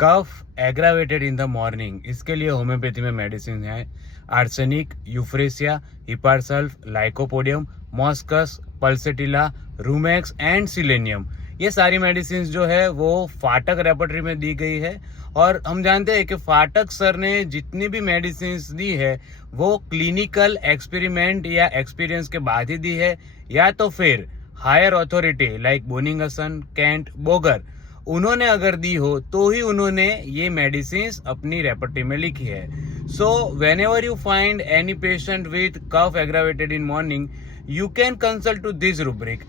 Cough aggravated in the morning, इसके लिए homeopathy में मेडिसिन है arsenic, euphrasia, hepar sulph, lycopodium, moschus, pulsatilla, rumex and selenium. ये सारी मेडिसिन जो है वो फाटक रेपर्टरी में दी गई है। और हम जानते हैं कि फाटक सर ने जितनी भी मेडिसिन दी है वो क्लिनिकल एक्सपेरिमेंट या एक्सपीरियंस के बाद ही दी है, या तो फिर higher authority like Boenninghausen, Kent, Boger, उन्होंने अगर दी हो तो ही उन्होंने ये मेडिसिन अपनी रेपर्टरी में लिखी है। So whenever you find any patient with cough aggravated in morning, you can consult to this rubric